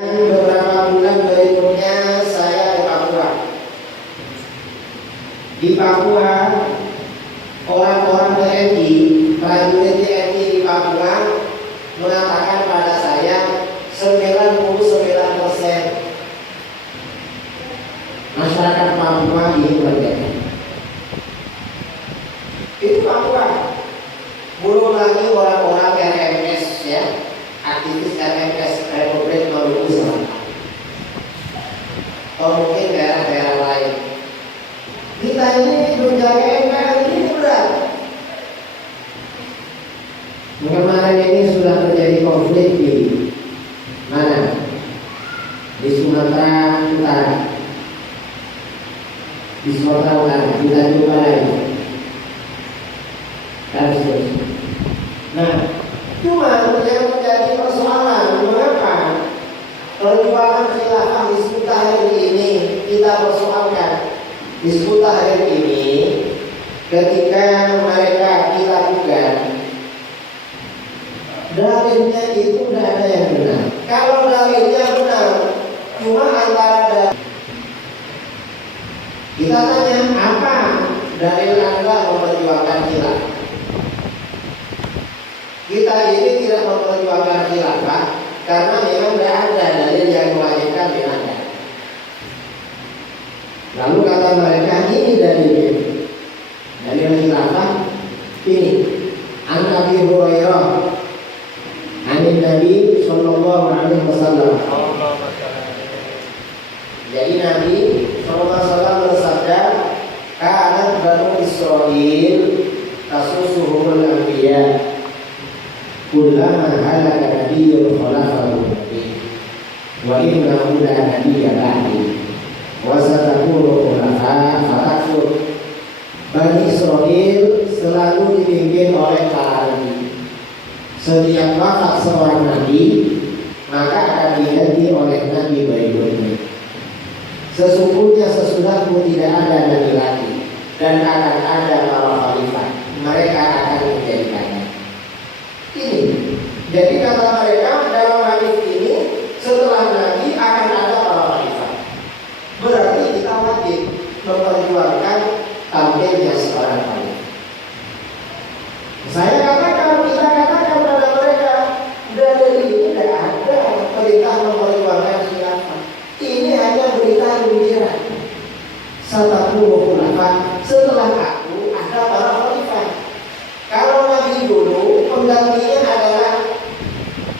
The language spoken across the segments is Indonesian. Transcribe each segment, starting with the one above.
Beberapa bulan berikutnya saya ke Papua. Di Papua, orang-orang TNI, prajurit TNI di Papua mengatakan pada saya 99% masyarakat Papua ini merdeka. Itu Papua. Belum lagi orang-orang RMS ya, aktivis RMS Republik Maluku Selatan. Atau mungkin daerah-daerah lain. Kita ini menjaga NKRI ini berat. Kemarin ini sudah terjadi konflik di mana? Di Sumatera Utara. Di Sumatera Utara, kita coba lagi. Dan seterusnya. Nah, cuma yang menjadi persoalan mengapa perjuangan khilafah Hizbut Tahrir ini kita persoalkan. Hizbut Tahrir ini ketika mereka kita bukan dalilnya itu tidak ada yang benar. Kalau dalilnya benar cuma antara kita tanya apa dalil Anda memperjuangkan khilafah? Kita ini tidak memperjuangkan khilafah karena memang tidak ada dalil yang mewajibkan di Anda. Lalu kata mereka ini dalilnya. Dalil khilafah ini. An Abi Hurairah an Nabi sallallahu alaihi wasallam. Jadi Nabi sallallahu alaihi wasallam bersabda, "Kana Banu Israil tasusuhumul anbiya." Kullama halaka nabiyyun khalafahu nabi wa innahu la nabiyya ba'di wa satakunu khulafa fatakfur. Bani Israel selalu dipimpin oleh para nabi. Setiap wafat seorang nabi maka akan diganti oleh nabi berikutnya. Sesungguhnya sesudahku tidak ada nabi lagi dan akan ada para khalifah. Mereka akan menjadikannya. Ini, jadi kata mereka dalam hadis ini setelah Nabi akan ada para khalifah. Berarti kita wajib memperjuangkan tampilnya seorang khalifah. Saya katakan, kita katakan pada mereka dari ini tidak ada perintah memperjuangkan khilafah. Ini hanya berita gembira. Sataku khulafah, setelah aku ada para khalifah. Kalau Nabi dulu penggantinya adalah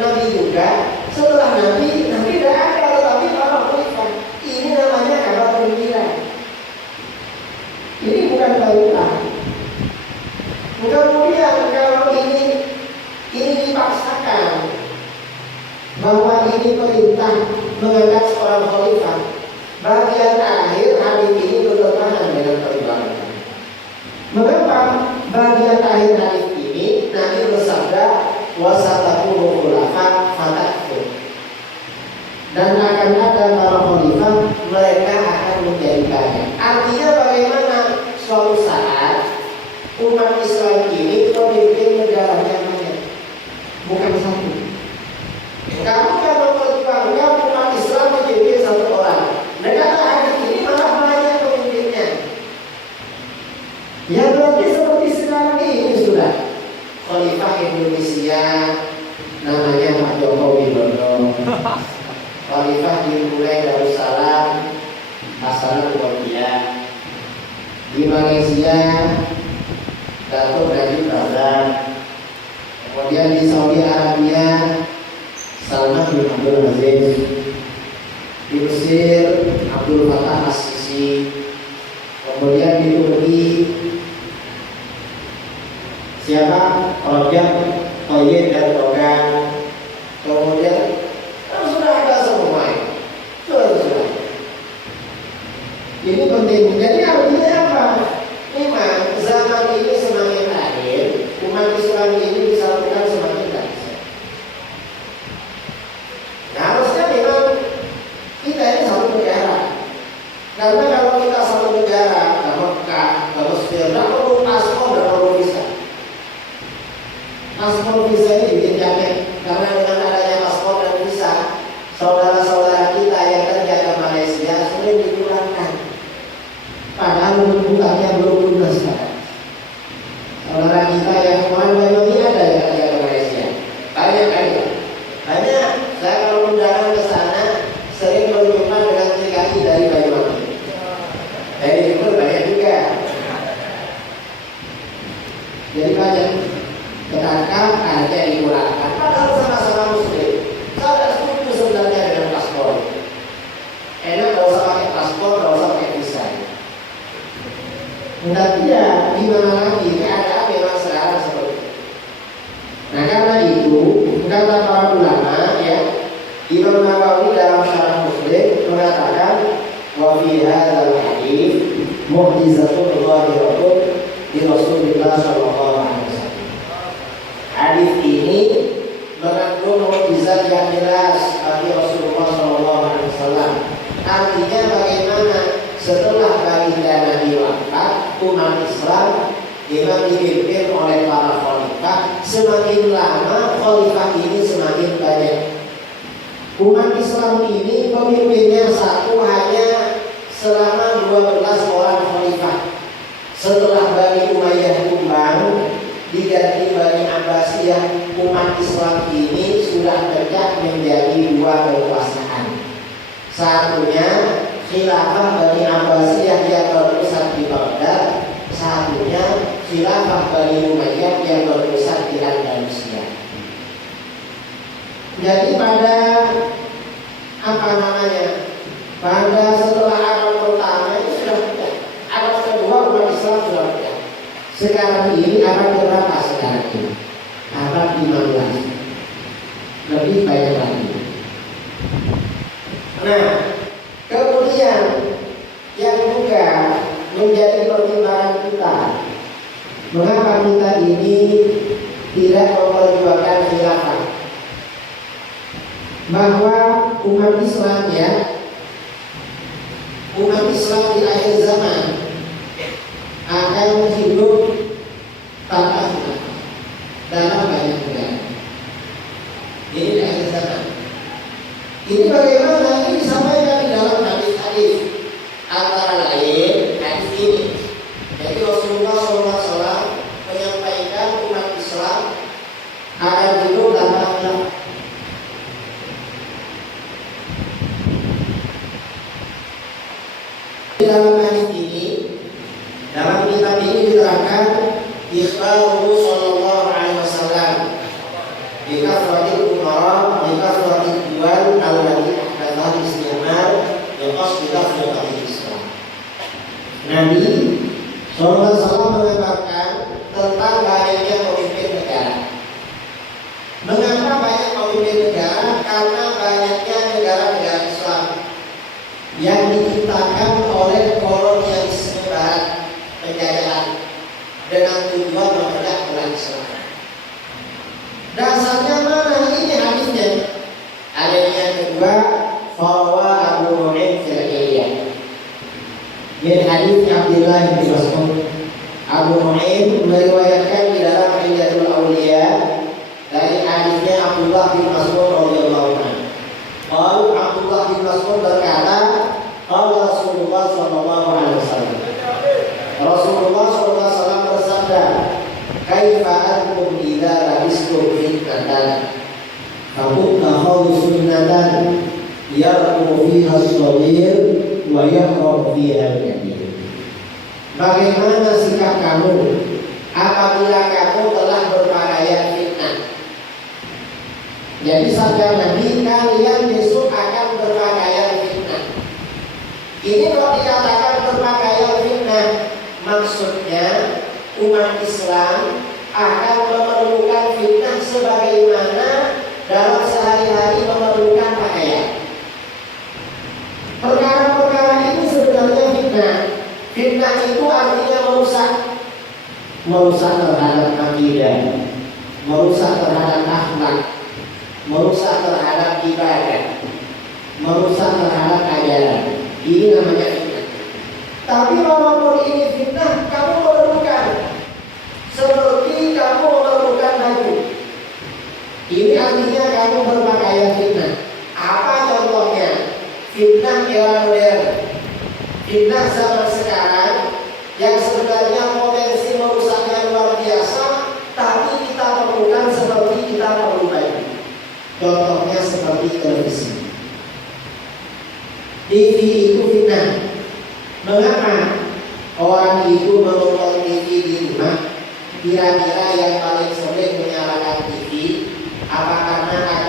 Nabi juga. Setelah Nabi tidak ada tetapi para khalifah. Ini namanya kabar gembira. Ini bukan berita. Kemudian kalau ini dipaksakan bahwa ini perintah mengangkat seorang khalifah, bagian akhir hadis ini bertentangan dengan perjuangan. Mengapa? Bagian akhir hadis ini Nabi bersabda wasatakunu khulafa fatakfur, dan akan ada para khalifah mereka akan menjadikannya. Artinya bagaimana suatu saat umat Islam ini pemimpin negaranya banyak, bukan satu. Kamu kan memperjuangkan umat Islam dipimpin satu orang. Negara hadis ini malah banyak pemimpinnya. Ya berarti seperti sekarang ini sudah Khalifah Indonesia namanya Pak Joko Widodo. Khalifah di Brunei Darussalam Hasanul Bolkiah. Di Malaysia Datuk Najib Razak. Kemudian di Saudi Arabia Salman bin Abdul Aziz. Di Mesir Abdul Fattah As-Sisi. Kemudian di Turki siapa? Rajab Thayyib Erdogan. Kemudian sudah ada semua. Sudah. Ini penting. Jadi artinya apa? Memang zaman ini semakin akhir, umat Islam ini disatukan semakin dahsyat. Nah, harusnya memang kita ini satu negara. Karena kalau kita satu negara, nggak Mekah, nggak Mesir, nggak perlu paspor, nggak perlu visa. Paspor visa ini bikin capek karena dengan adanya paspor dan visa, saudara-saudara kita yang kerja ke Malaysia sering dipulangkan, padahal hutangnya belum lunas kan. Saudara kita yang kemarin Banyuwangi ada yang kerja ke Malaysia, banyak kan ya? Banyak. Saya kalau undangan ke sana sering berjumpa dengan TKI dari Banyuwangi. Dari Timur banyak juga. Jadi banyak ketangkap aja dipulangkan. Padahal sama-sama Muslim. Saya setuju sebenarnya dengan paspor. Enak kalau usah pakai paspor, kalau usah pakai visa. Tapi ya gimana lagi, keadaan memang sekarang seperti itu. Nah karena itu, kata para ulama ya, Imam Nawawi dalam Syarah Muslim mengatakan wa fi hadzal hadits mu'jizatun zahiratun di Rasulullah sallallahu alaihi wasallam. Hadis ini mengandung mukjizat yang jelas bagi Rasulullah sallallahu alaihi wasallam. Artinya bagaimana setelah baginda Nabi wafat, umat Islam memang dipimpin oleh para khalifah. Semakin lama khalifah ini semakin banyak. Umat Islam ini pemimpinnya satu hanya selama 12 orang khalifah. Setelah Bani Umayyah tumbang, diganti Bani Abbasiyah, umat Islam ini sudah pecah menjadi dua kekuasaan. Satunya khilafah Bani Abbasiyah yang berpusat di Baghdad, satunya khilafah Bani Umayyah yang berpusat di Andalusia. Jadi pada pada setelah abad pertama itu sudah pecah. Abad kedua umat Islam sudah pecah. Sekarang ini abad berapa sekarang ini? Abad 15. Lebih banyak lagi. Nah, kemudian yang juga menjadi pertimbangan kita, mengapa kita ini tidak memperjuangkan khilafah? Bahwa umat Islam di akhir zaman akan hidup tanpa khilafah dalam banyak negara. Ini di akhir zaman. Ini bagaimana? Ini disampaikan di dalam hadis-hadis, antara lain hadis ini. Jadi Rasulullah SAW menyampaikan umat Islam akan hidup tanpa khilafah. Dalam hadis ini, dalam kitab ini diterangkan ikhbaruhu sallallahu alaihi wasallam bi kafratil umara bi kafratil dual allati ahdatha istimar bi qasdi daf'i Islam. Nabi sallallahu alaihi wasallam mengatakan tentang banyaknya pemimpin negara. Mengapa banyak pemimpin negara? Karena banyaknya negara-negara Islam yang diciptakan oleh kolonialisme Barat, penjajahan, dengan tujuan memecah belah Islam. Dasarnya mana? Ini hadisnya. Hadis yang kedua, bahwa Abu Nu'aim fil Hilyah. Min hadis Abdullah bin Mas'ud. Abu Nu'aim meriwayatkan di dalam Hilyatul Auliya dari hadisnya Abdullah bin Mas'ud radhiyallahu anhu. Lalu Abdullah bin Mas'ud berkata, qala Rasulullah sallallahu alaihi wasallam. Rasulullah sallallahu alaihi wasallam bersabda, "Kaifa antum idza labistum fitnatan? Faquttahu sunnatan yarqu fiha as-saghir wa yahrum fiha al-kabir." Bagaimana sikap kamu apabila kamu telah berpakaian fitnah? Jadi sabda Nabi, kalian besok akan berpakaian fitnah. Ini kalau dikatakan berpakaian fitnah, maksudnya umat Islam akan memerlukan fitnah sebagaimana dalam sehari-hari memerlukan pakaian. Perkara-perkara ini sebenarnya fitnah. Fitnah itu artinya merusak terhadap akidah, merusak terhadap akhlak, merusak terhadap ibadah, merusak terhadap ajaran. Ini namanya fitnah. Tapi walaupun ini fitnah, kamu memerlukan, seperti kamu memerlukan baju. Ini artinya kamu berpakaian fitnah. Apa contoh Fitnah era modern, fitnah zaman sekarang yang sebenarnya potensi merusaknya luar biasa, tapi kita perlukan seperti kita perlukan. Contohnya seperti televisi. TV itu fitnah. Mengapa orang itu menonton TV di rumah? Kira-kira yang paling sering menyalakan TV apa karena